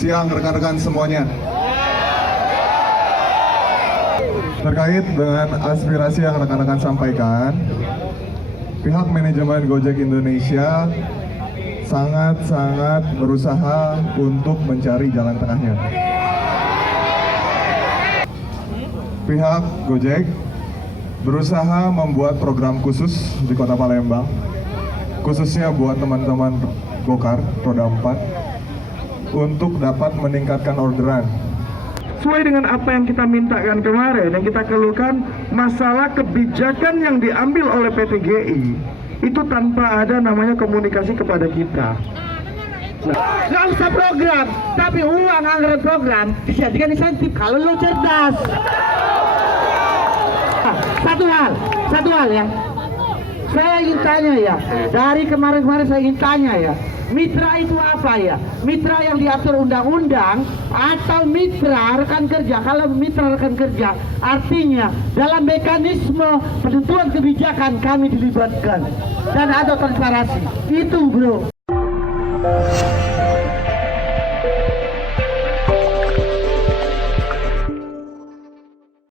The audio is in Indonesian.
siang rekan-rekan semuanya. Terkait dengan aspirasi yang rekan-rekan sampaikan, pihak manajemen Gojek Indonesia sangat-sangat berusaha untuk mencari jalan tengahnya. Pihak Gojek berusaha membuat program khusus di Kota Palembang, khususnya buat teman-teman Gokar Roda 4 untuk dapat meningkatkan orderan. Sesuai dengan apa yang kita mintakan kemarin, yang kita keluhkan, masalah kebijakan yang diambil oleh PT GI itu tanpa ada namanya komunikasi kepada kita. Nggak usah program, tapi uang anggaran program dijadikan insentif kalau lo cerdas. Satu hal ya. Saya ingin tanya ya, dari kemarin-kemarin saya ingin tanya ya, mitra itu apa ya? Mitra yang diatur undang-undang atau mitra rekan kerja? Kalau mitra rekan kerja, artinya dalam mekanisme penentuan kebijakan kami dilibatkan dan ada transparansi. Itu bro.